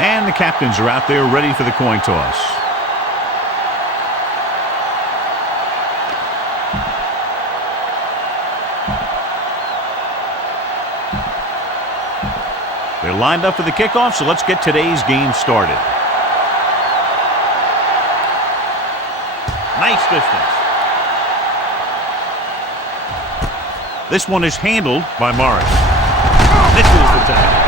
And the captains are out there ready for the coin toss. They're lined up for the kickoff, so let's get today's game started. Nice distance. This one is handled by Morris. This is the tackle.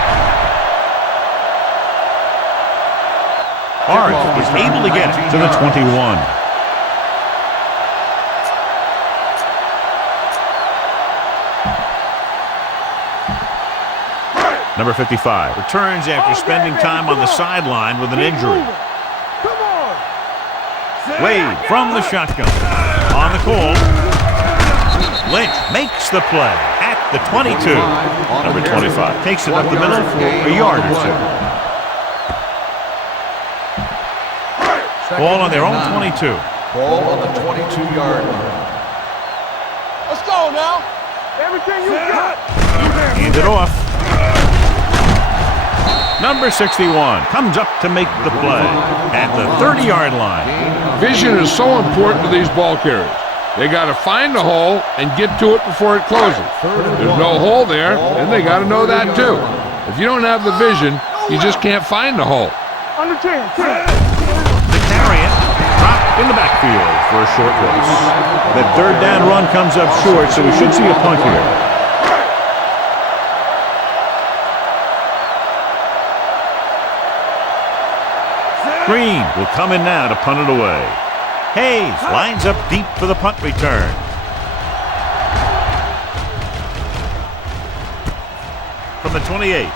Morris is able to get it to the 21. Number 55 returns after spending time on the sideline with an injury. Wade from the shotgun. On the call. Lynch makes the play at the 22. Number 25 takes it up the middle for a yard or two. Ball on their own 22. Ball on the 22-yard line. Let's go now. Everything you got. Hand it off. Number 61 comes up to make the play at the 30-yard line. Vision is so important to these ball carriers. They got to find the hole and get to it before it closes. There's no hole there, and they got to know that too. If you don't have the vision, you just can't find the hole. Under 10. The carry dropped in the backfield for a short race. That third down run comes up short, so we should see a punt here. Green will come in now to punt it away. Hayes lines up deep for the punt return. From the 28.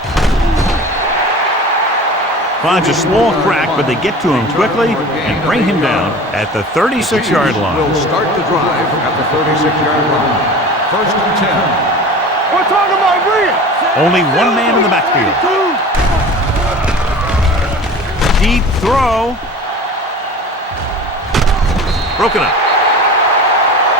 Finds a small crack, but they get to him quickly and bring him down at the 36-yard line. Will start the drive at the 36-yard line. First and 10. We're talking about Green. Only one man in the backfield. Deep throw. Broken up.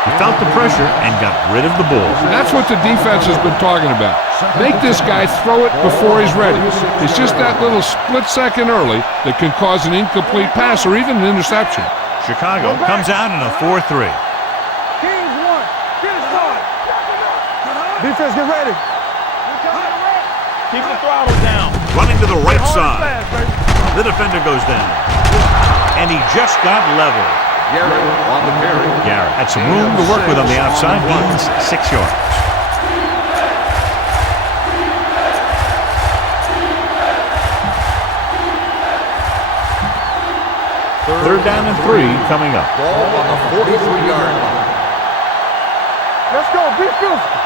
He felt the pressure and got rid of the ball. That's what the defense has been talking about. Make this guy throw it before he's ready. It's just that little split second early that can cause an incomplete pass or even an interception. Chicago comes out in a 4-3. Kings one. Finish one. Defense, get ready. Keep the throttle down. Running to the right side. The defender goes down. And he just got leveled. Garrett on the carry. Garrett had some room to work with on the outside. Gains 6 yards. Third down and 3 coming up. Ball on the 43-yard line. Let's go. Be physical.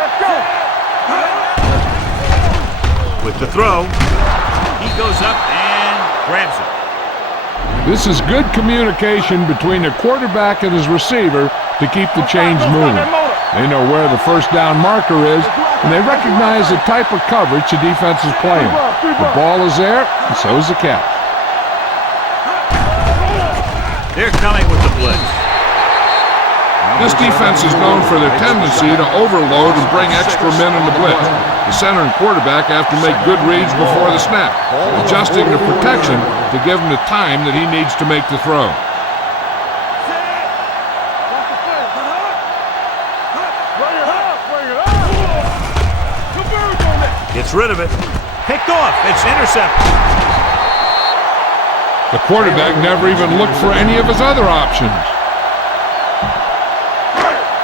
Let's go. With the throw, he goes up and grabs it. This is good communication between the quarterback and his receiver to keep the chains moving. They know where the first down marker is, and they recognize the type of coverage the defense is playing. The ball is there, and so is the catch. They're coming with the blitz. This defense is known for their tendency to overload and bring extra men in the blitz. The center and quarterback have to make good reads before the snap, adjusting the protection to give him the time that he needs to make the throw. Gets rid of it. Picked off. It's intercepted. The quarterback never even looked for any of his other options.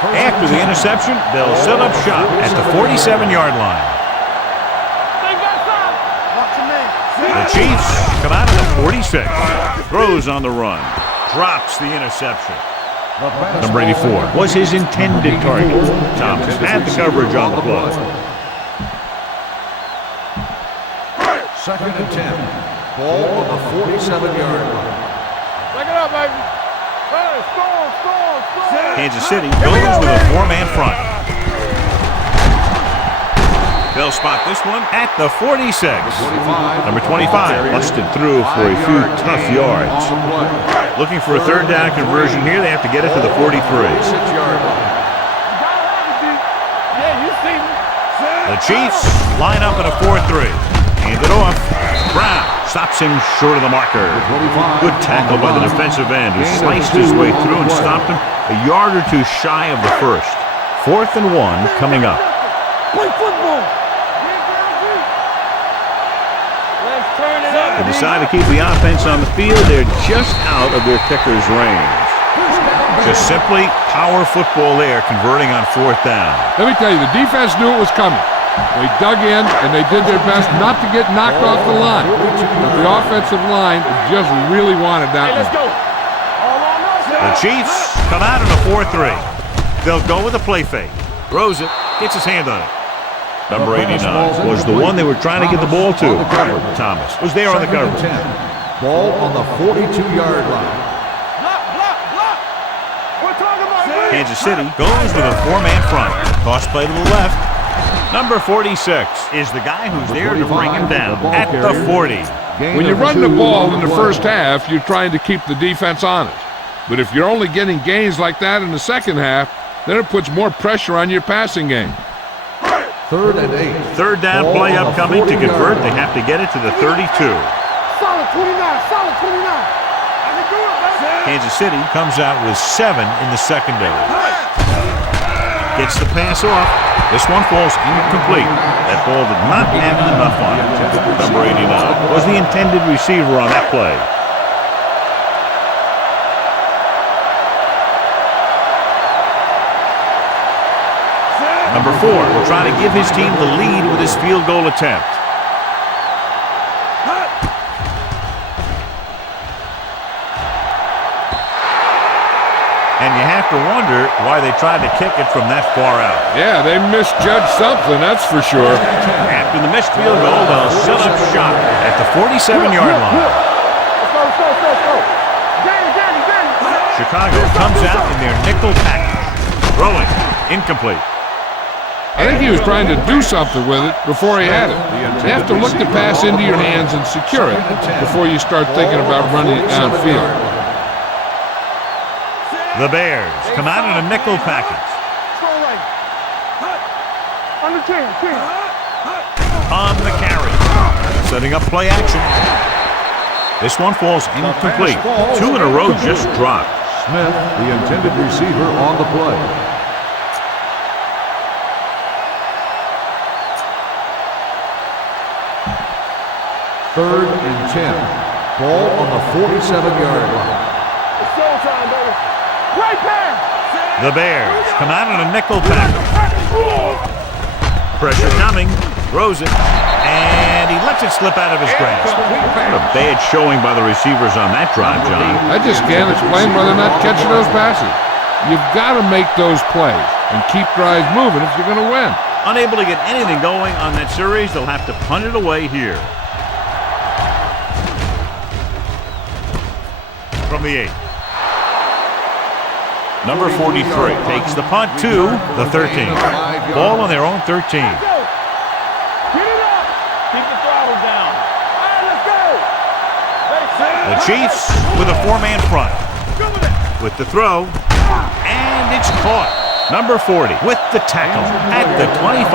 After the interception, they'll set up shop at the 47-yard line. The Chiefs come out of the 46. Throws on the run. Drops the interception. Number 84 was his intended target. Thomas had the coverage on the play. Second and 10. Ball on the 47-yard line. Back it up, baby. Score. Kansas City goes with a 4-man front. They'll spot this one at the 46. Number 25 busted through for a few tough yards. Looking for a third down conversion here. They have to get it to the 43. The Chiefs line up in a 4-3. Hand it off. Brown stops him short of the marker. Good tackle by the defensive end who sliced his way through and stopped him a yard or two shy of the first. 4th and 1 coming up. Play football. Let's turn it up. They decide to keep the offense on the field. They're just out of their kicker's range. Just simply power football there, converting on 4th down. Let me tell you, the defense knew it was coming. They dug in, and they did their best not to get knocked off the line. But the offensive line just really wanted that one. Let's go. The Chiefs come out in a 4-3. They'll go with a play fake. Throws it, gets his hand on it. Number 89 was the one they were trying to get the ball to. Thomas was there on the coverage. Ball on the 42-yard line. Block. We're talking about Kansas City goes with a 4-man front. Toss play to the left. Number 46 is the guy who's there to bring him down at the 40. When you run the ball in the first half, you're trying to keep the defense honest. But if you're only getting gains like that in the second half, then it puts more pressure on your passing game. 3rd and 8. Third down play upcoming to convert. They have to get it to the 32. Solid 29. I can do it, man. Kansas City comes out with 7 in the secondary. Gets the pass off. This one falls incomplete. That ball did not have enough on it. Number 89 was the intended receiver on that play. Number 4 will try to give his team the lead with his field goal attempt. And you have to wonder why they tried to kick it from that far out. Yeah, they misjudged something, that's for sure. After the missed field goal, they'll set up shot at the 47-yard line. Let's go. Danny. Chicago comes out in their nickel package. Throwing. Incomplete. I think he was trying to do something with it before he had it. You have to look the pass into your hands and secure it before you start thinking about running it downfield. The Bears come out in a nickel package. Under 10. On the carry. Setting up play action. This one falls incomplete. 2 in a row just dropped. Smith, the intended receiver, on the play. Third and 10. Ball on the 47-yard line. It's showtime, baby. Right pass. The Bears come out in a nickel package. Pressure coming. Throws it. And he lets it slip out of his grasp. What a bad showing by the receivers on that drive, John. I just can't explain why they're not catching those passes. You've got to make those plays and keep drives moving if you're going to win. Unable to get anything going on that series, they'll have to punt it away here. From the 8. Number 43 takes the punt to the 13. Ball on their own 13. Get it up. Keep the throttle down. All right, let's go. The Chiefs with a 4-man front. With the throw. And it's caught. Number 40 with the tackle at the 25.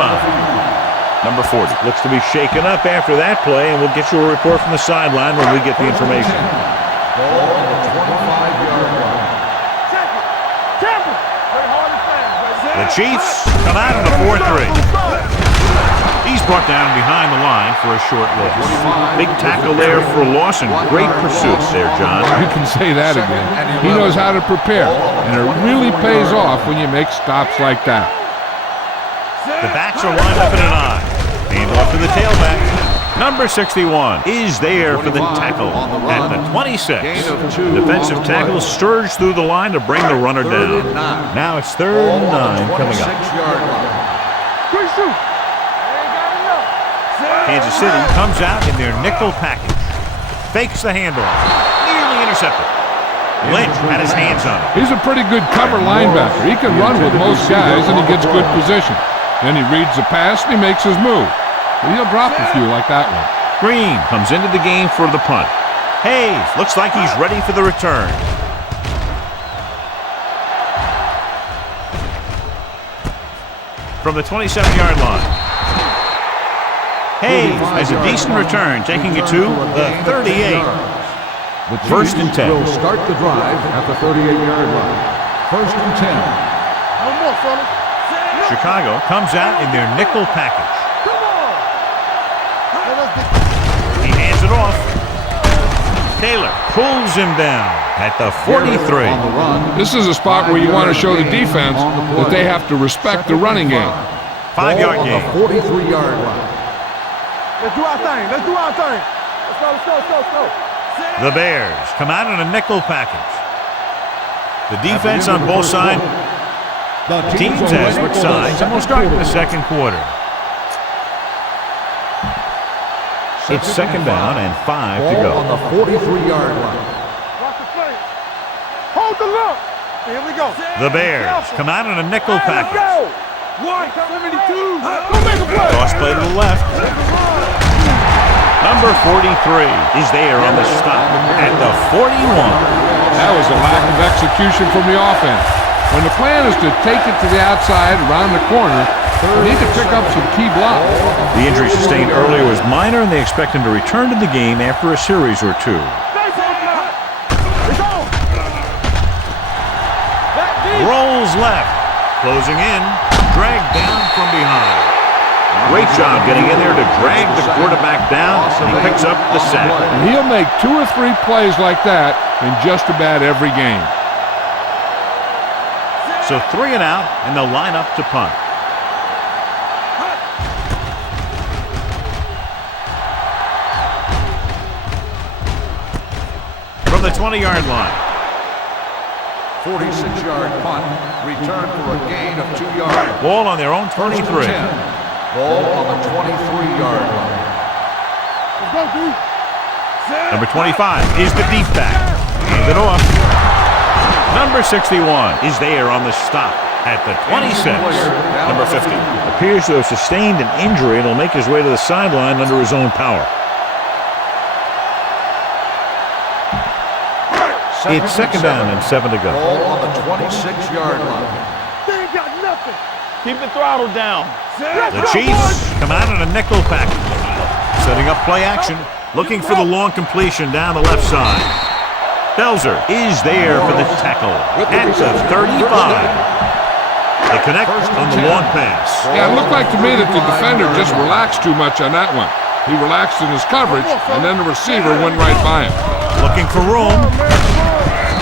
Number 40 looks to be shaken up after that play, and we'll get you a report from the sideline when we get the information. Ball on the 25-yard line. The Chiefs come out in a 4-3. He's brought down behind the line for a short loss. Big tackle there for loss and great pursuits there, John. You can say that again. He knows how to prepare, and it really pays off when you make stops like that. The backs are lined up in an I. Hand off to the tailback. Number 61 is there for the tackle at the 26. Defensive tackle surged through the line to bring the runner down. Now it's 3rd and 9 coming up. Kansas City comes out in their nickel package. Fakes the handoff. Nearly intercepted. Lynch had his hands on it. He's a pretty good cover linebacker. He can run with most guys, and he gets good position. Then he reads the pass, and he makes his move. But he'll drop a few like that one. Green comes into the game for the punt. Hayes looks like he's ready for the return. From the 27-yard line. Hayes has a decent return, taking it to the 38. The First and 10. will start the drive at the 38-yard line. First and 10. No more, fellas. Chicago comes out in their nickel package. Come on. Hey, let's get He hands it off. Taylor pulls him down at the 43. On the run. This is a spot where you want to show the defense that they have to respect the running game. 5-yard gain. On the 43-yard line. Let's do our thing. Let's do our thing. Let's go, let's go, let's go, let's go. The Bears come out in a nickel package. The defense on both sides. Teams has switched sides, and we'll start in the second quarter. It's second down and 5 to go. On the 43-yard line. Watch the play. Hold the look. Here we go. The Bears come out in a nickel Let's package. go. 172. Go make a play. Toss play to the left. Number 43 is there on the stop at the 41. That was a lack of execution from the offense. When the plan is to take it to the outside, around the corner, they need to pick up some key blocks. The injury sustained earlier was minor, and they expect him to return to the game after a series or two. It's on. Back deep. Rolls left, closing in, dragged down from behind. Great job getting in there to drag the quarterback down, and he picks up the sack. And he'll make 2 or 3 plays like that in just about every game. So 3 and out, and they'll line up to punt. From the 20-yard line. 46-yard punt. Return for a gain of 2 yards. Ball on their own 23. First and 10. Ball on the 23-yard line. Let's go, dude. Number 25 is the deep back. Hand it off. Number 61 is there on the stop at the 26. Number 50 appears to have sustained an injury and will make his way to the sideline under his own power. It's second down and 7 to go. Ball on the 26-yard line. They ain't got nothing. Keep the throttle down. The Chiefs come out in a nickel package. Setting up play action, looking for the long completion down the left side. Belzer is there for the tackle at the 35. They connect on the long pass. Yeah, it looked like to me that the defender just relaxed too much on that one. He relaxed in his coverage, and then the receiver went right by him. Looking for room.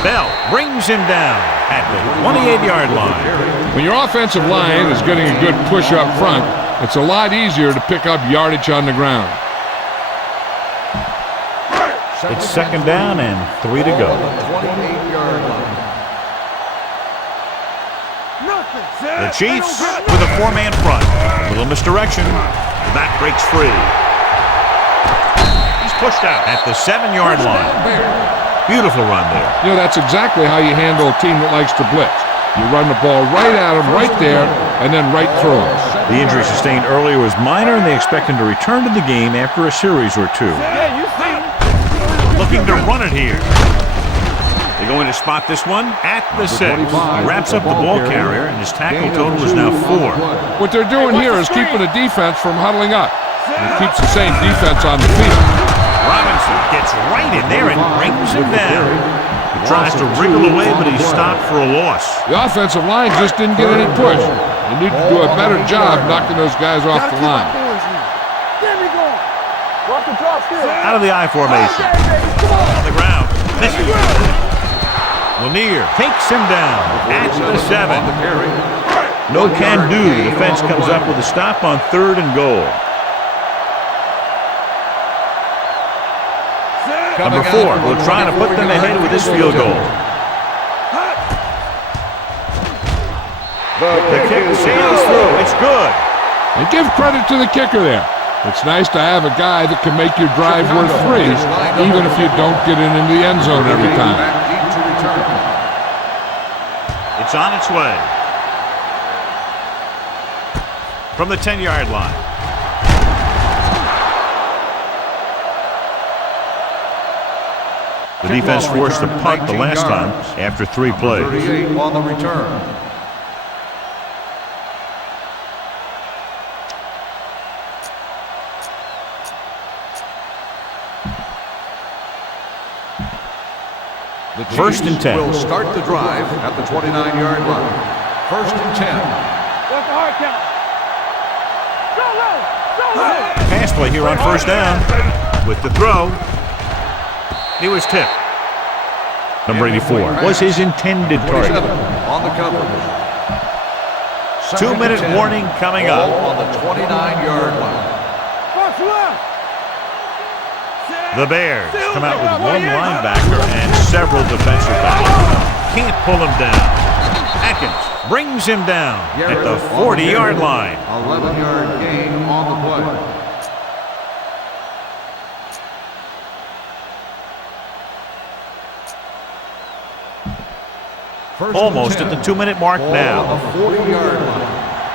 Bell brings him down at the 28-yard line. When your offensive line is getting a good push up front, it's a lot easier to pick up yardage on the ground. It's second down and 3 to go. On the 28-yard line. The Chiefs with a 4-man front. A little misdirection. The back breaks free. He's pushed out at the 7-yard line. Beautiful run there. You know, that's exactly how you handle a team that likes to blitz. You run the ball right at him, right there, and then right through him. The injury sustained earlier was minor, and they expect him to return to the game after a series or two. Yeah, you see. Looking to run it here. They're going to spot this one at the 6. He wraps up the ball carrier, and his tackle total is now 4. What they're doing here is keeping the defense from huddling up. And it keeps the same defense on the field. Robinson gets right in there and brings him down. He tries to wriggle away, but he's stopped for a loss. The offensive line just didn't get any push. They need to do a better job knocking those guys off the line. Get me going. Watch the drop still. Out of the I formation. On the ground. Misses. Lanier takes him down at the 7. No can do. The defense comes up with a stop on 3rd and goal. Number 4 will try to put them ahead with this field goal. The kick sails through. It's good. And give credit to the kicker there. It's nice to have a guy that can make your drive worth 3, even if you don't get it into the end zone every time. It's on its way. From the 10-yard line. The defense forced a punt the last time after 3 plays. 38 on the return. The Chiefs First and 10. will start the drive at the 29-yard line. First and 10. What's the hard count? Go low! Go low! Pass play here on first down. With the throw, he was tipped. Number 84 was his intended 27 target. on the coverage. 2-minute warning coming Ball up. on the 29-yard line. Watch left! The Bears come out with one linebacker and several defensive backs. Can't pull him down. Atkins brings him down at the 40-yard line. 11-yard gain on the play. First Almost and at 10. the 2-minute mark Ball now. on the 40-yard line.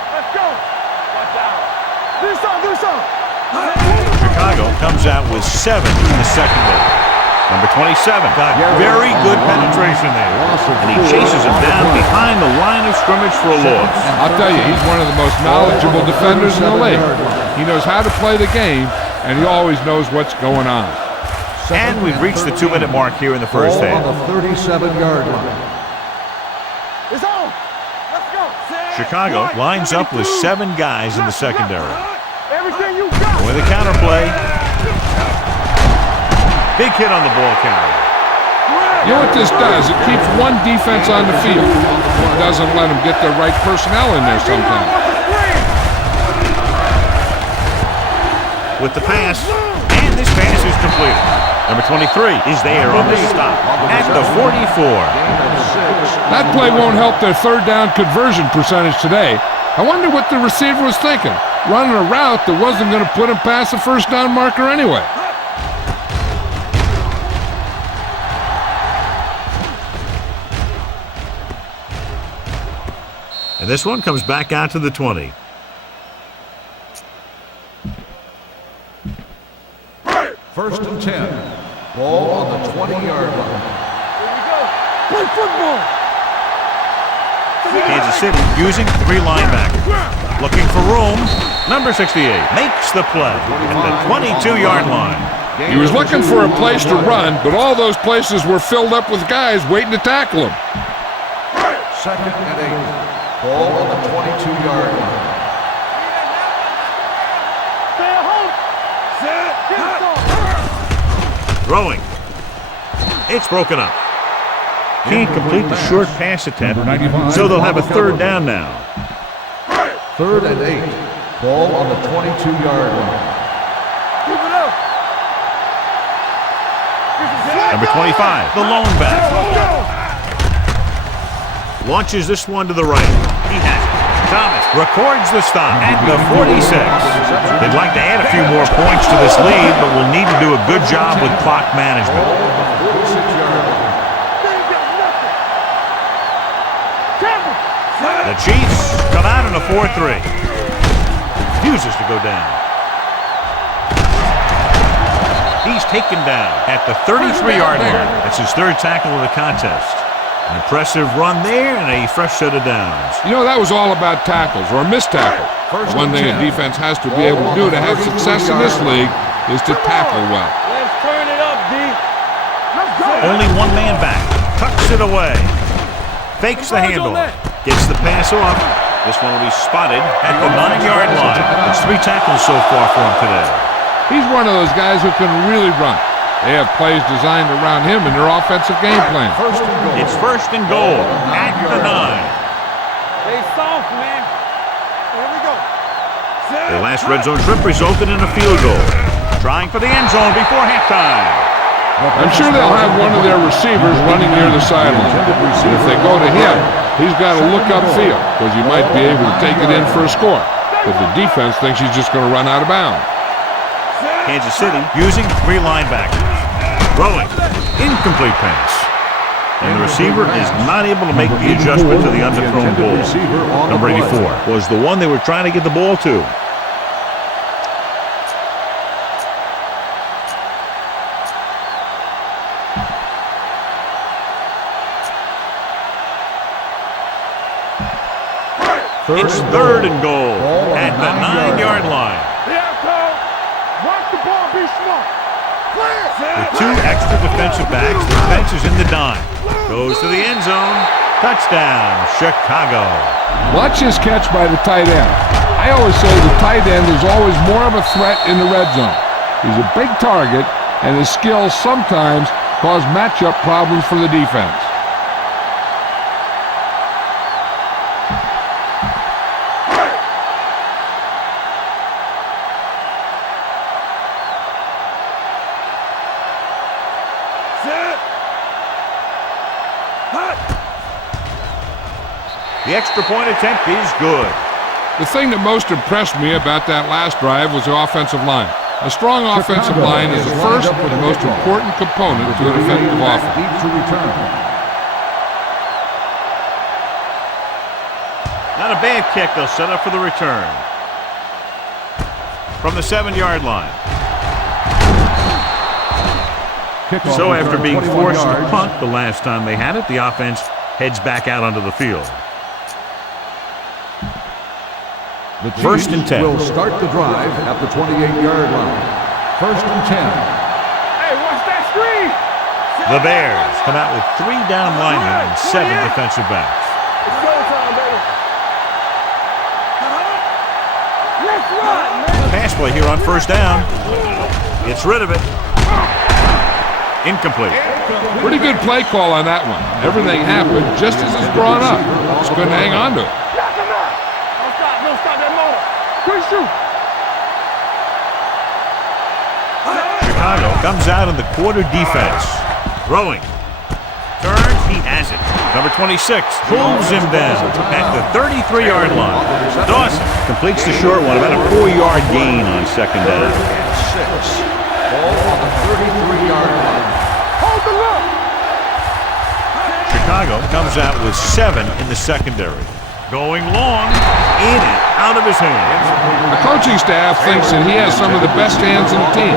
Let's go! Watch out! Do something! Chicago comes out with 7 in the secondary. Number 27 got very good penetration there. And he chases him down behind the line of scrimmage for a loss. I'll tell you, he's one of the most knowledgeable defenders in the league. He knows how to play the game, and he always knows what's going on. And we've reached the 2-minute mark here in the first Ball half. on the 37-yard line. It's on! Let's go! Chicago lines up with 7 guys in the secondary. Everything you got! With a counterplay. Big hit on the ball carrier. You know what this does? It keeps one defense on the field. It doesn't let them get the right personnel in there sometimes. With the pass, and this pass is completed. Number 23 is there on the stop at the 44. That play won't help their third down conversion percentage today. I wonder what the receiver was thinking, running a route that wasn't going to put him past the first down marker anyway. And this one comes back out to the 20. First and 10. Ball on the 20-yard line. Here we go! Play football! Kansas City using 3 linebackers. Looking for room. Number 68 makes the play at the 22-yard line. He was looking for a place to run, but all those places were filled up with guys waiting to tackle him. Second and 8. Ball on the 22-yard line. Stay at home! Set! Get it on! Throwing. It's broken up. Can't complete the short pass attempt, so they'll have a third down now. Third and 8. Ball on the 22-yard line. Keep it up! Number 25, the lone back. Launches this one to the right. He has it. Thomas records the stop at the 46. They'd like to add a few more points to this lead, but will need to do a good job with clock management. Ball on the 46-yard line. The Chiefs come out in a 4-3. Refuses to go down. He's taken down at the 33-yard line. That's his third tackle of the contest. An impressive run there and a fresh set of downs. You know, that was all about tackles or missed tackles. One thing a defense has to be able to do to have success in this league is to tackle well. Let's turn it up, D. Let's go! Only one man back. Tucks it away. Fakes the handoff. Gets the pass off. This one will be spotted at the 9-yard line. It's 3 tackles so far for him today. He's one of those guys who can really run. They have plays designed around him in their offensive game plan. First and goal. It's first and goal at the 9. Stay soft, man. Here we go! The last red zone trip resulted in a field goal. Trying for the end zone before halftime. I'm sure they'll have one of their receivers running near the sideline. And if they go to him, he's got to look upfield because he might be able to take it in for a score. But the defense thinks he's just going to run out of bounds. Kansas City using 3 linebackers. Throwing. Incomplete pass. And the receiver is not able to make the adjustment to the underthrown ball. Number 84 was the one they were trying to get the ball to. It's third and goal at the 9-yard line. Yeah, Cole. Watch the ball, be smart. With 2 extra defensive backs, the defense is in the dime. Goes to the end zone. Touchdown, Chicago. Watch his catch by the tight end. I always say the tight end is always more of a threat in the red zone. He's a big target, and his skills sometimes cause matchup problems for the defense. The extra point attempt is good. The thing that most impressed me about that last drive was the offensive line. A strong offensive line is the first and most important component to an effective offense. Not a bad kick. They'll set up for the return. From the 7-yard line. So after being forced to punt the last time they had it, the offense heads back out onto the field. The First and 10. will start the drive at the 28-yard line. First and 10. Hey, watch that screen. The Bears come out with 3 down linemen and 7 defensive backs. It's showtime, baby. Let's run, man. Pass play here on first down. Gets rid of it. Incomplete. Pretty good play call on that one. Everything happened just as it's drawn up. Just couldn't hang on to it. Knock him out. Don't stop that motor. Quick shoot. Chicago comes out in the quarter defense. Throwing. Turns. He has it. Number 26 pulls him down at the 33-yard line. Dawson completes the short one. About a 4-yard gain on second down. 6. Ball on the 33-yard line. Hold the look. Chicago comes out with 7 in the secondary. Going long, in and out of his hands. The coaching staff thinks that he has some of the best hands in the team.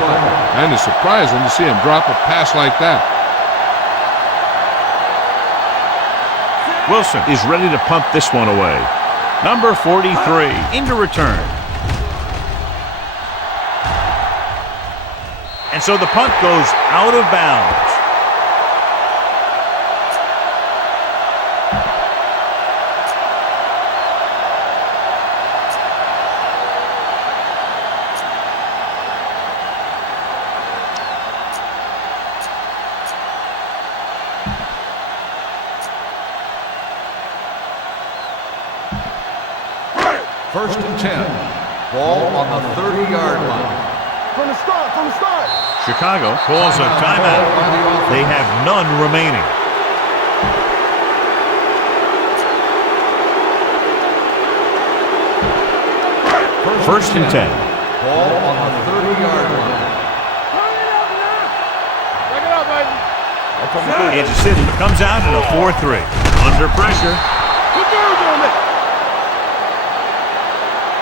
And it's surprising to see him drop a pass like that. Wilson is ready to punt this one away. Number 43 into return. And so the punt goes out of bounds. First and 10. Ball on the 30-yard line. From the start. Chicago calls a timeout. They have none remaining. First and 10. Ball on the 30-yard line. Back it up, baby. Kansas City comes out in a 4-3. Under pressure. Put girls on it.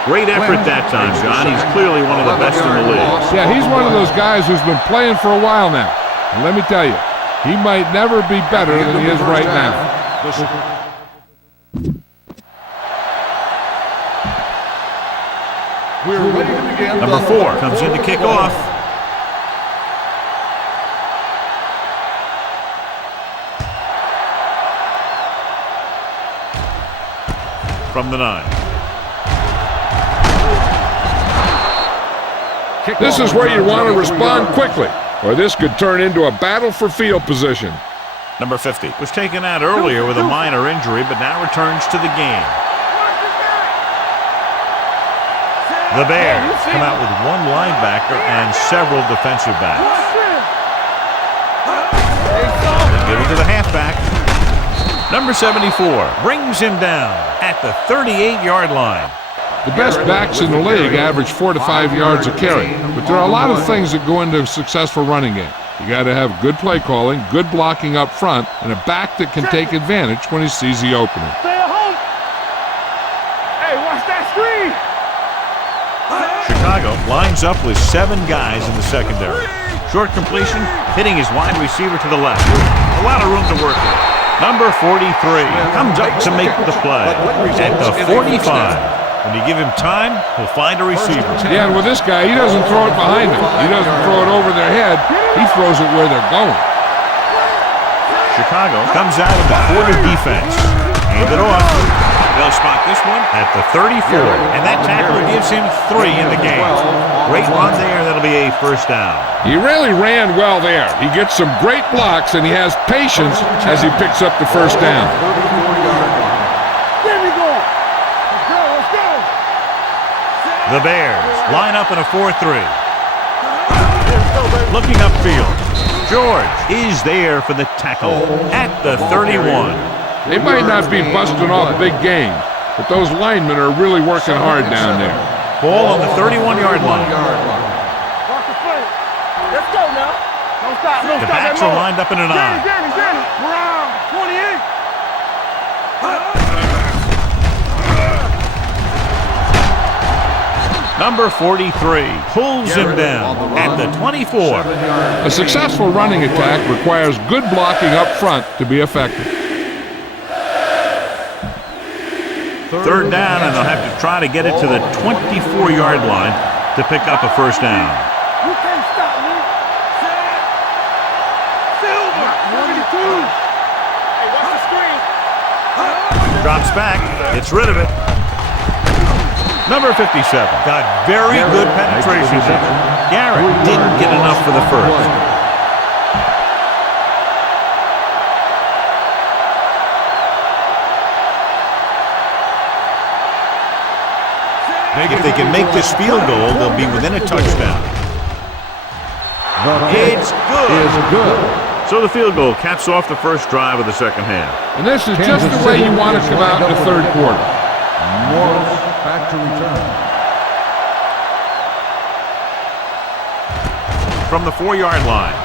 Great effort that time, John. He's clearly one of the best in the league. Yeah, he's one of those guys who's been playing for a while now. And let me tell you, he might never be better than he is right now. We're ready to begin. Number 4 comes in to kick off. From the 9. This is where you want to respond quickly, or this could turn into a battle for field position. Number 50 was taken out earlier with a minor injury, but now returns to the game. The Bears come out with 1 linebacker and several defensive backs. Give it to the halfback. Number 74 brings him down at the 38-yard line. The best backs in the league average 4 to 5 yards a carry, but there are a lot of things that go into a successful running game. You got to have good play calling, good blocking up front, and a back that can take advantage when he sees the opening. Stay at home. Hey, watch that screen. Chicago lines up with 7 guys in the secondary. Short completion, hitting his wide receiver to the left. A lot of room to work with. Number 43 comes up to make the play at the 45. When you give him time, he'll find a receiver. Yeah, and with this guy, he doesn't throw it behind them. He doesn't throw it over their head. He throws it where they're going. Chicago comes out of the quarter defense. Hand it off. They'll spot this one at the 34. And that tackle gives him 3 in the game. Great run there. That'll be a first down. He really ran well there. He gets some great blocks, and he has patience as he picks up the first down. There we go. Let's go, let's go. The Bears line up in a 4-3. Looking upfield. George is there for the tackle at the 31. They might not be busting off big games, but those linemen are really working hard down there. Ball on the 31-yard line. Watch the play. Let's go now. Don't stop, don't The stop. backs are lined up in an eye. Danny. Brown, 28. Number 43 pulls him down at the 24. A successful running attack requires good blocking up front to be effective. Third down, and they'll have to try to get it to the 24-yard line to pick up a first down. You can't stop me. Silver, 22. Hey, watch the screen. Drops back, gets rid of it. Number 57 got very good penetration there. Garrett didn't get enough for the first. If they can make this field goal, they'll be within a touchdown. It's good. So the field goal caps off the first drive of the second half. And this is just the way you want to come out in the third quarter. Morris back to return. From the 4-yard line.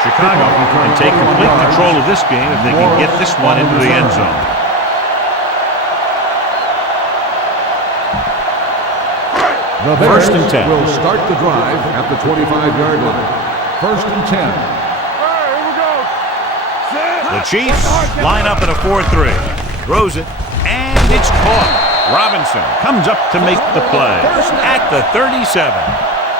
Chicago can take complete control of this game if they can get this one into the end zone. The Bears will start the drive at the 25-yard line. First and 10. All right, here we go. The Chiefs line up in a 4-3. Throws it, and it's caught. Robinson comes up to make the play at the 37.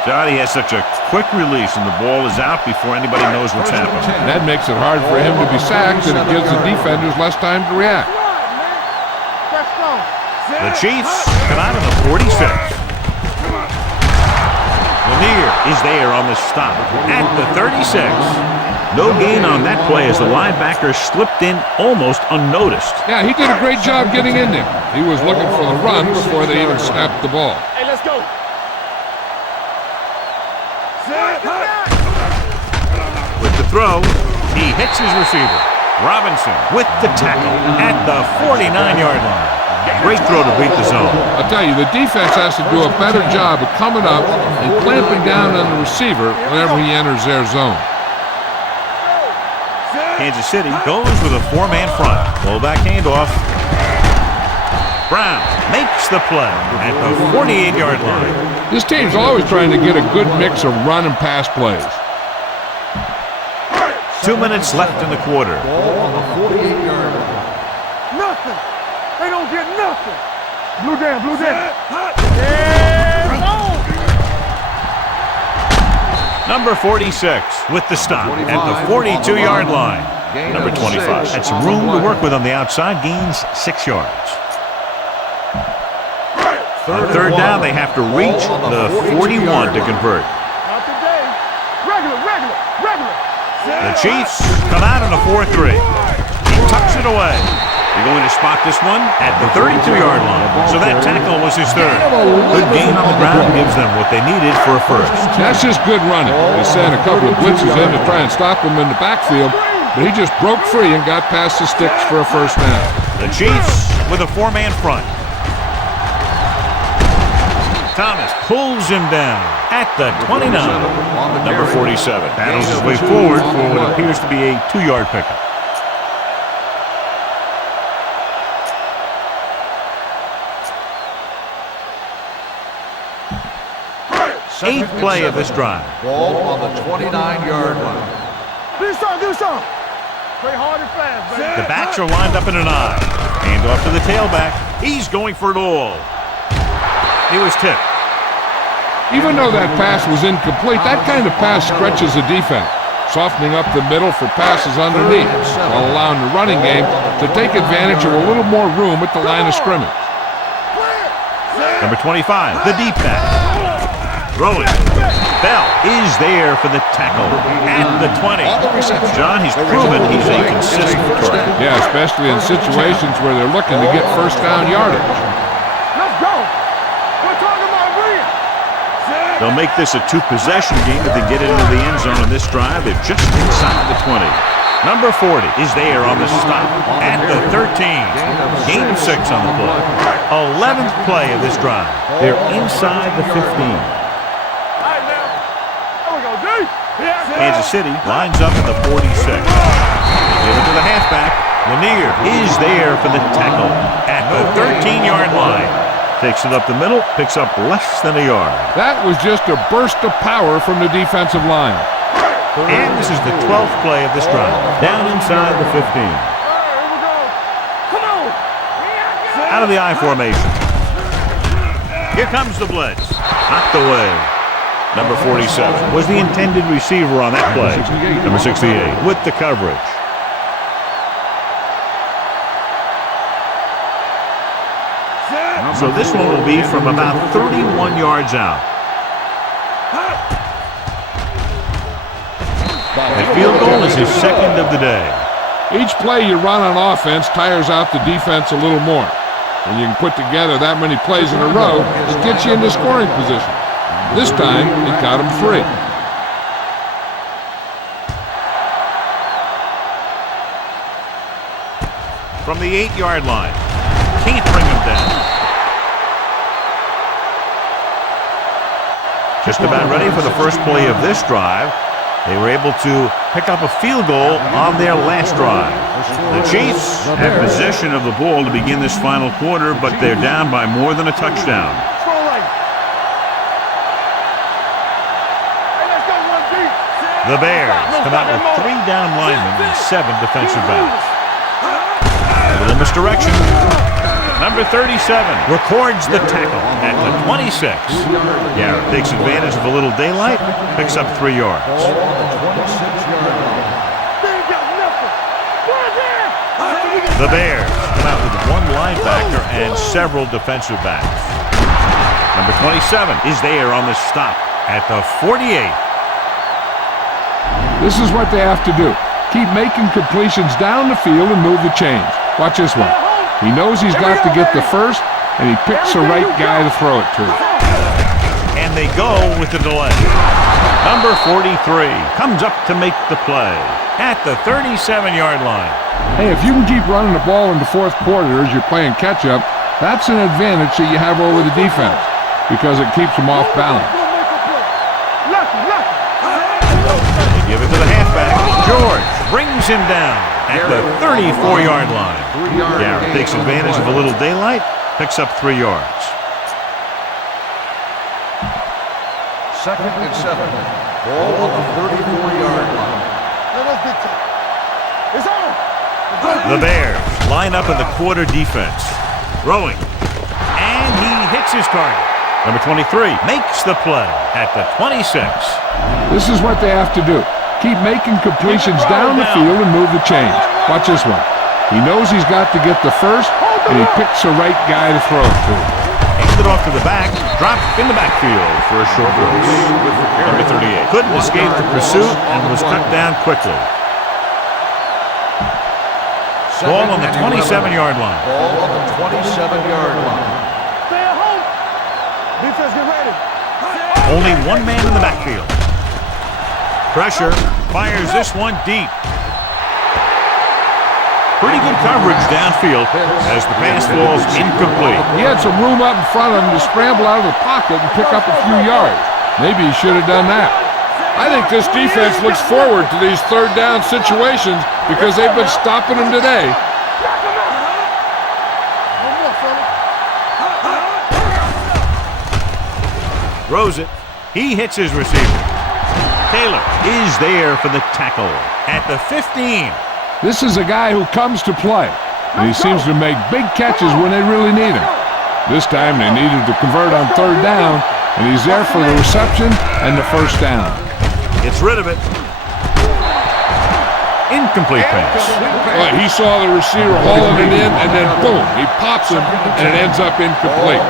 Johnny has such a quick release, and the ball is out before anybody knows what's happening. That makes it hard for him to be sacked, and it gives the defenders less time to react. The Chiefs come out of the 46. Lanier is there on the stop at the 36. No gain on that play as the linebacker slipped in almost unnoticed. Yeah, he did a great job getting in there. He was looking for the run before they even snapped the ball. Hey, let's go. With the throw, he hits his receiver. Robinson with the tackle at the 49-yard line. Great throw to beat the zone. I'll tell you, the defense has to do a better job of coming up and clamping down on the receiver whenever he enters their zone. Kansas City goes with a 4-man front. Fullback handoff. Brown makes the play at the 48-yard line. This team's always trying to get a good mix of run and pass plays. 2 minutes left in the quarter. Ball on the 48-yard line. Nothing. They don't get nothing. Blue down. Number 46 with the stop at the 42-yard line. Number 25 had some room to work with on the outside, gains 6 yards. On third down, they have to reach the 41 to convert. Not today. Regular. The Chiefs come out in a 4-3. He tucks it away. They're going to spot this one at the 32-yard line. So that tackle was his third. Good gain on the ground gives them what they needed for a first. That's just good running. They sent a couple of blitzes in to try and stop him in the backfield, but he just broke free and got past the sticks for a first down. The Chiefs with a 4-man front. Thomas pulls him down at the 29. Number 47 battles his way forward for what appears to be a 2-yard pickup. 8th play of this drive. Ball on the 29-yard line. Do something. Play hard and fast, baby. The backs are lined up in an eye. And Handoff to the tailback. He's going for it all. He was tipped. Even though that pass was incomplete, that kind of pass stretches the defense, softening up the middle for passes underneath, while allowing the running game to take advantage of a little more room at the line of scrimmage. Number 25, the deep back. Throwing. Bell is there for the tackle at the 20. John, he's proven he's a consistent target. Yeah, especially in situations where they're looking to get first down yardage. Let's go. We're talking about Rhea. They'll make this a two-possession game if they get into the end zone on this drive. They're just inside the 20. Number 40 is there on the stop at the 13. Gain of 6 on the play. 11th play of this drive. They're inside the 15. Kansas City lines up at the 46. They give it to the halfback. Lanier is there for the tackle at the 13-yard line. Takes it up the middle, picks up less than a yard. That was just a burst of power from the defensive line. And this is the 12th play of this drive. Down inside the 15. Out of the I formation. Here comes the blitz. Knocked away. Number 47 was the intended receiver on that play. Number 68 with the coverage. So this one will be from about 31 yards out. The field goal is his second of the day. Each play you run on offense tires out the defense a little more. When you can put together that many plays in a row, it gets you into scoring position. This time, it got him free. From the 8-yard line. Can't bring him down. Just about ready for the first play of this drive. They were able to pick up a field goal on their last drive. The Chiefs have possession of the ball to begin this final quarter, but they're down by more than a touchdown. The Bears come out with 3 down linemen and 7 defensive backs. A little misdirection. Number 37 records the tackle at the 26. Garrett takes advantage of a little daylight, picks up 3 yards. The Bears come out with 1 linebacker and several defensive backs. Number 27 is there on the stop at the 48. This is what they have to do. Keep making completions down the field and move the chains. Watch this one. He knows he's got to get the first, and he picks the right guy to throw it to. And they go with the delay. Number 43 comes up to make the play at the 37-yard line. Hey, if you can keep running the ball in the fourth quarter as you're playing catch-up, that's an advantage that you have over the defense because it keeps them off balance. They give it to the halfback. George brings him down at the 34-yard line. Garrett takes advantage of a little daylight, picks up 3 yards. 2nd and 7. Ball on the 34-yard line. The Bears line up in the quarter defense. Throwing. And he hits his target. Number 23 makes the play at the 26. This is what they have to do. Keep making completions down the field and move the chains. Watch this one. He knows he's got to get the first, and he picks the right guy to throw it to. Handed off to the back, dropped in the backfield for a short release. Number 38 couldn't escape the pursuit and was cut down quickly. Ball on the 27-yard line. Ball on the 27-yard line. Stay at home. Defense, get ready. Only 1 man in the backfield. Pressure, fires this one deep. Pretty good coverage downfield as the pass falls incomplete. He had some room up in front of him to scramble out of the pocket and pick up a few yards. Maybe he should have done that. I think this defense looks forward to these third down situations because they've been stopping them today. Throws it. He hits his receiver. Taylor is there for the tackle at the 15. This is a guy who comes to play. and he seems to make big catches when they really need him. This time they needed to convert on third down, and he's there for the reception and the first down. Gets rid of it. Incomplete pass. Well, he saw the receiver hauling it in, and then boom, he pops him, and it ends up incomplete.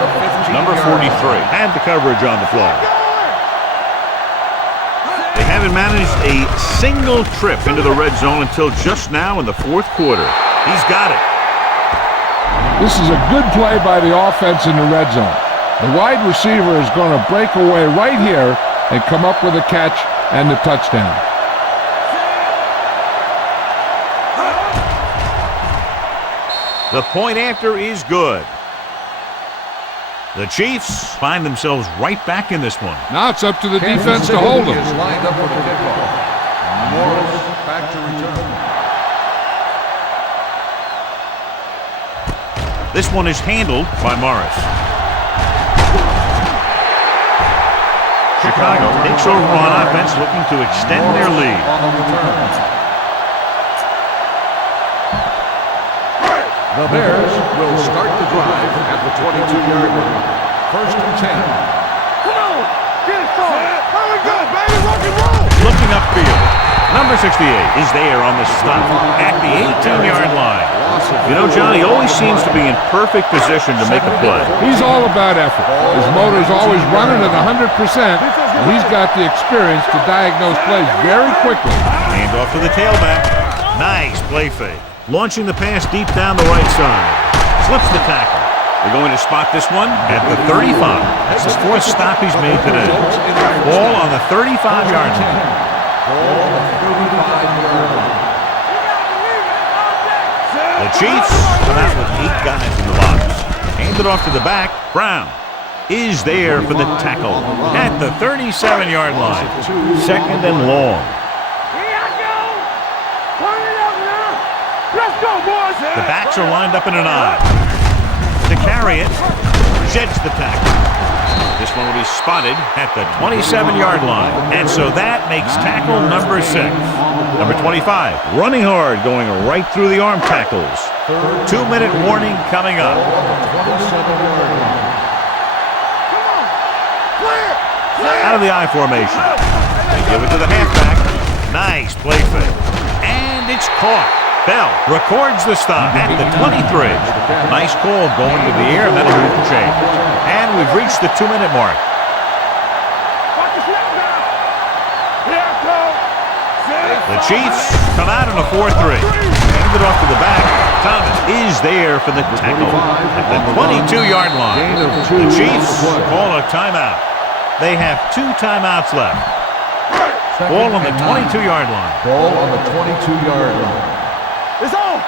Number 43 had the coverage on the play. They haven't managed a single trip into the red zone until just now in the fourth quarter. He's got it. This is a good play by the offense in the red zone. The wide receiver is going to break away right here and come up with a catch and the touchdown. The point after is good. The Chiefs find themselves right back in this one. Now it's up to the defense to hold them. Is lined up for the kickoff. Morris back to return. This one is handled by Morris. Chicago takes over on offense, looking to extend their lead. On the return. The Bears will start the drive at the 22-yard line. First and 10. Come on. Get it started. How we go, baby? Rock and roll. Looking upfield. Number 68 is there on the stop at the 18-yard line. You know, John, he always seems to be in perfect position to make a play. He's all about effort. His motor's always running at 100%, and he's got the experience to diagnose plays very quickly. Hand off to the tailback. Nice play fake. Launching the pass deep down the right side. Slips the tackle. They're going to spot this one at the 35. That's the fourth stop he's made today. Ball on the 35-yard line. Ball on the 35-yard line. The Chiefs come out with 8 guys in the box. Hand it off to the back. Brown is there for the tackle at the 37-yard line. Second and long. Here I go. Turn it up now. Let's go, boys. The backs are lined up in an I. To carry it, sheds the tackle. This one will be spotted at the 27-yard line. And so that makes tackle number 6. Number 25, running hard, going right through the arm tackles. 2-minute warning coming up. Out of the I formation. They give it to the halfback. Nice play fake. And it's caught. Bell records the stop at the 23. Nice call going to the air, and that'll move the chain. And we've reached the 2-minute mark. The Chiefs come out in a 4-3. Hand it off to the back. Thomas is there for the tackle at the 22-yard line. The Chiefs call a timeout. They have 2 timeouts left. Ball on the 22-yard line. Ball on the 22-yard line. It's on.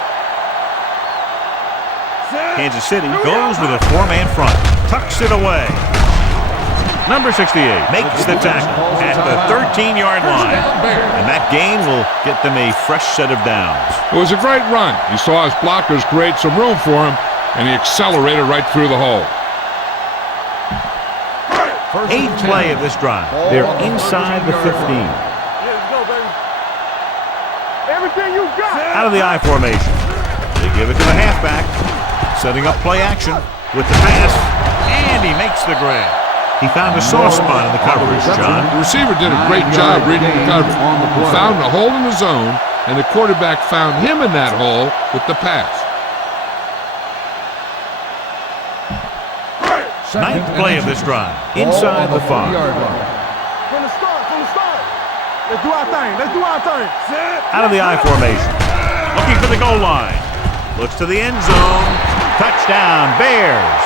Kansas City goes with a 4-man front. Tucks it away. Number 68 makes the tackle at the 13-yard line. And that gain will get them a fresh set of downs. It was a great run. He saw his blockers create some room for him, and he accelerated right through the hole. 8th play of this drive. They're inside the 15. Let's go, baby. Everything you got. Out of the I formation. They give it to the halfback. Setting up play action with the pass. And he makes the grab. He found a soft spot in the coverage, John. The receiver did a great job reading the coverage. He found a hole in the zone, and the quarterback found him in that hole with the pass. 9th play of this drive. Inside the 5. From the start. Let's do our thing. Out of the I formation. Looking for the goal line. Looks to the end zone. Touchdown, Bears.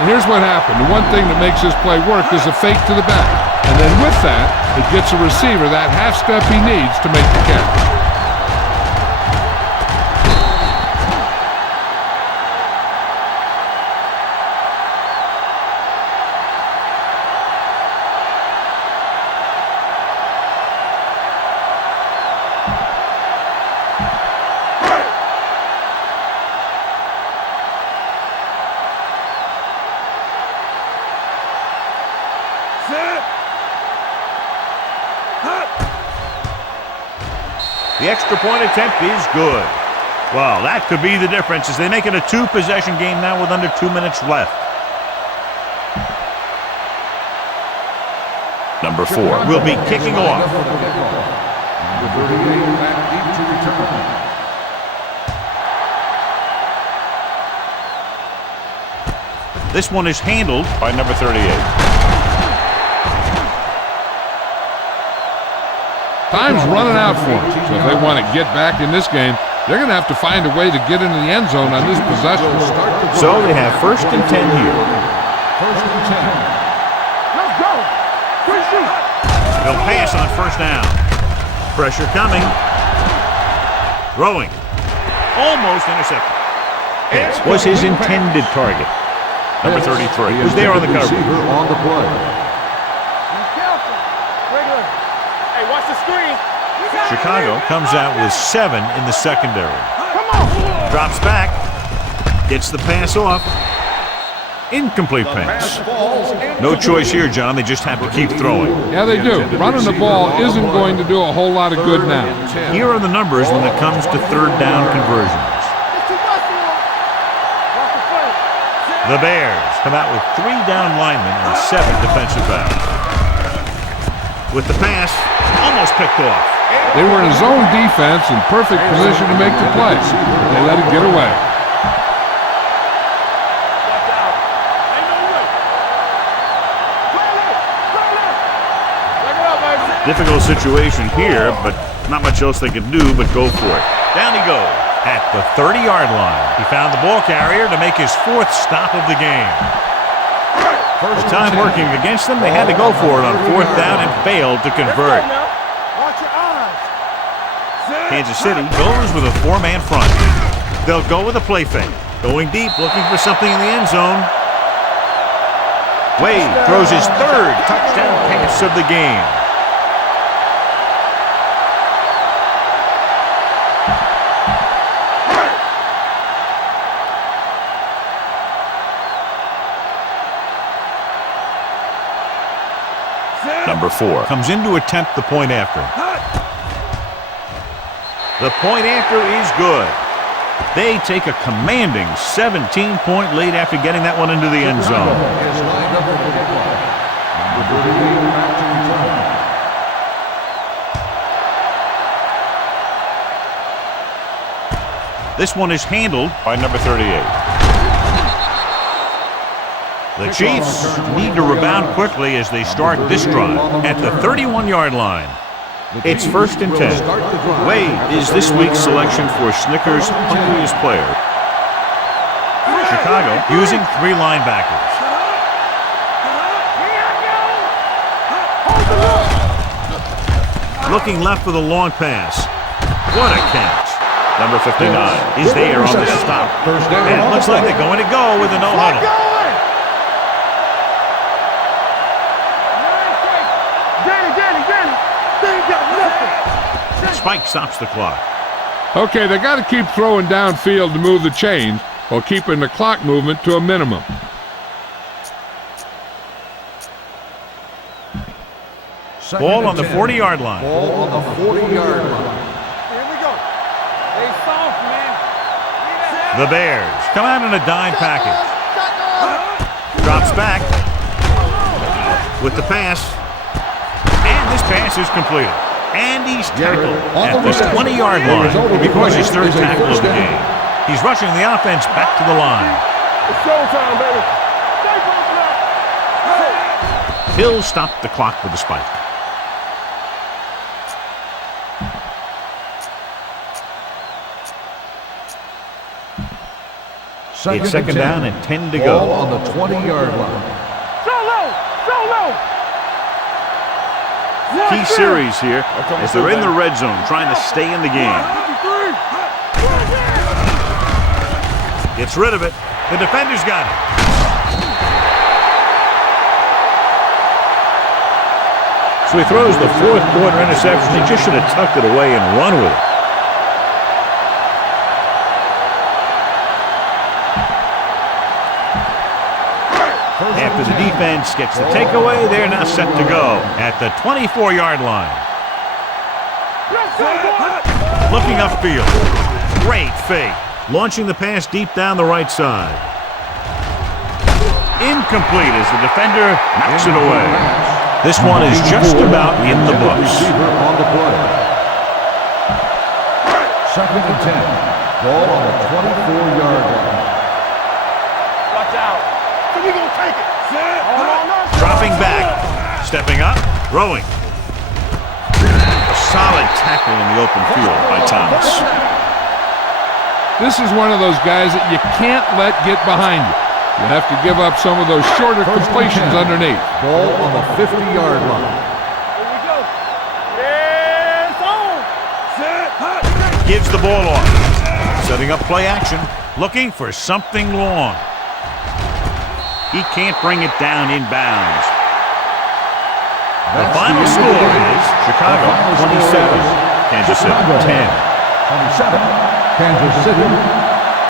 And here's what happened. The one thing that makes this play work is a fake to the back. And then with that, it gets a receiver that half step he needs to make the catch. The extra point attempt is good. Well, that could be the difference as they make it a two-possession game now with under 2 minutes left. Number 4 will be kicking off. Number 38 back deep to return. This one is handled by number 38. Time's running out for them, so if they want to get back in this game, they're going to have to find a way to get into the end zone on this possession. So they have 1st and 10 here. 1st and 10. Let's go. Quick shoot. They'll pass on 1st down. Pressure coming. Throwing. Almost intercepted. This was his intended target. Number 33 was there on the cover. On the play. Be careful. Regular. Hey, watch the screen. Chicago comes out with 7 in the secondary. Come on. Drops back. Gets the pass off. Incomplete pass. No choice here, John. They just have to keep throwing. Yeah, they do. Running the ball isn't going to do a whole lot of good now. Here are the numbers when it comes to 3rd down conversions. The Bears come out with 3 down linemen and 7 defensive backs. With the pass, almost picked off. They were in zone defense in perfect position to make the play. They let it get away. Difficult situation here, but not much else they can do but go for it. Down he goes at the 30-yard line. He found the ball carrier to make his 4th stop of the game. First time working against them, they had to go for it on 4th down and failed to convert. Watch your eyes. Kansas City goes with a 4-man front. They'll go with a play fake. Going deep, looking for something in the end zone. Wade throws his 3rd touchdown pass of the game. Number 4 comes in to attempt the point after. The point after is good. They take a commanding 17-point lead after getting that one into the end zone. This one is handled by number 38. The Chiefs need to rebound quickly as they start this drive at the 31-yard line. It's 1st and 10. Wade is this week's selection for Snickers' hungriest player. Chicago using 3 linebackers. Looking left for the long pass. What a catch. Number 59 is there on the stop. And it looks like they're going to go with a no-huddle. Spike stops the clock. Okay, they got to keep throwing downfield to move the chains while keeping the clock movement to a minimum. Ball on the 40-yard line. Ball on the 40-yard line. Here we go. They soft, man. The Bears come out in a dime package. Drops back with the pass. And this pass is completed. And he's tackled at the 20-yard line because his 3rd tackle of the game. He's rushing the offense back to the line. It's showtime, baby. Hill stopped the clock with the spike. It's 2nd down and 10 to go. Ball on the 20-yard line. Solo! Key series here as they're in the red zone trying to stay in the game. Gets rid of it. The defender's got it. So he throws the 4th quarter interception. He just should have tucked it away and run with it. After the defense gets the takeaway, they're now set to go at the 24-yard line. Looking upfield. Great fake. Launching the pass deep down the right side. Incomplete as the defender knocks it away. This one is just about in the books. On the play. 2nd and 10. Ball on the 24-yard line. Watch out. So we gonna take it. Dropping back. Stepping up. Throwing. A solid tackle in the open field by Thomas. This is one of those guys that you can't let get behind you. You have to give up some of those shorter completions underneath. Ball on the 50-yard line. Here we go. It's on. Gives the ball off. Setting up play action. Looking for something long. He can't bring it down inbounds. The final score is Chicago 27, Kansas City 10. 27, Kansas City